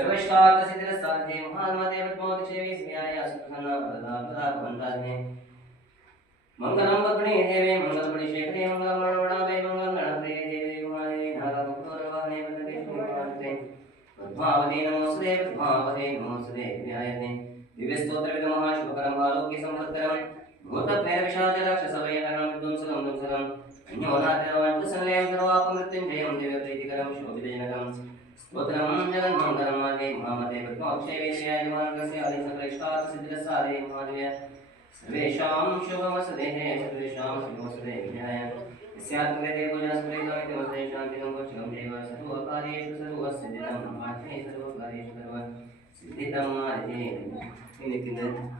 सर्वश्वार्थसिद्धिरस्साध्ये महात्मते पद्मोदक्षेवे स्याय सुखना वरदा वरदा भवन्तास्मे मङ्गलं पद्मने देवे मङ्गलपणि शेखरे मङ्गलमणोडावे मङ्गलगणप्रिये देवे उमाये नागभक्तोरवाहने वंदे पद्मावते नमोऽस्ते पद्मावते नमोऽस्ते व्यायते दिव्यस्तोत्रविदमः आलोक्य सम्पत्करम् भूतप्रेरविषाचराक्षसवयहरणं विध्वंसकं ध्वंसकम् अन्योनाद्यवान्तसंलयं सर्वापमृत्युञ्जयं दिव्यप्रीतिकरं शोभितजनकम् स्तोत्रं जगन्मङ्गलं मार्गे महामते पद्माक्षे वेशयाय मार्गस्य आदिसप्रेष्टात् सिद्धिरसादे महादेव सर्वेषां शुभमसदेः सर्वेषां शुभमसदे विजयाय यस्यात्मगते पूजास्मृतमिति वसते शान्तिनं वचनं देव सर्वकार्येषु सर्वसिद्धितं माते सर्वकार्येषु सर्वसिद्धितं माते इनिकिन्द्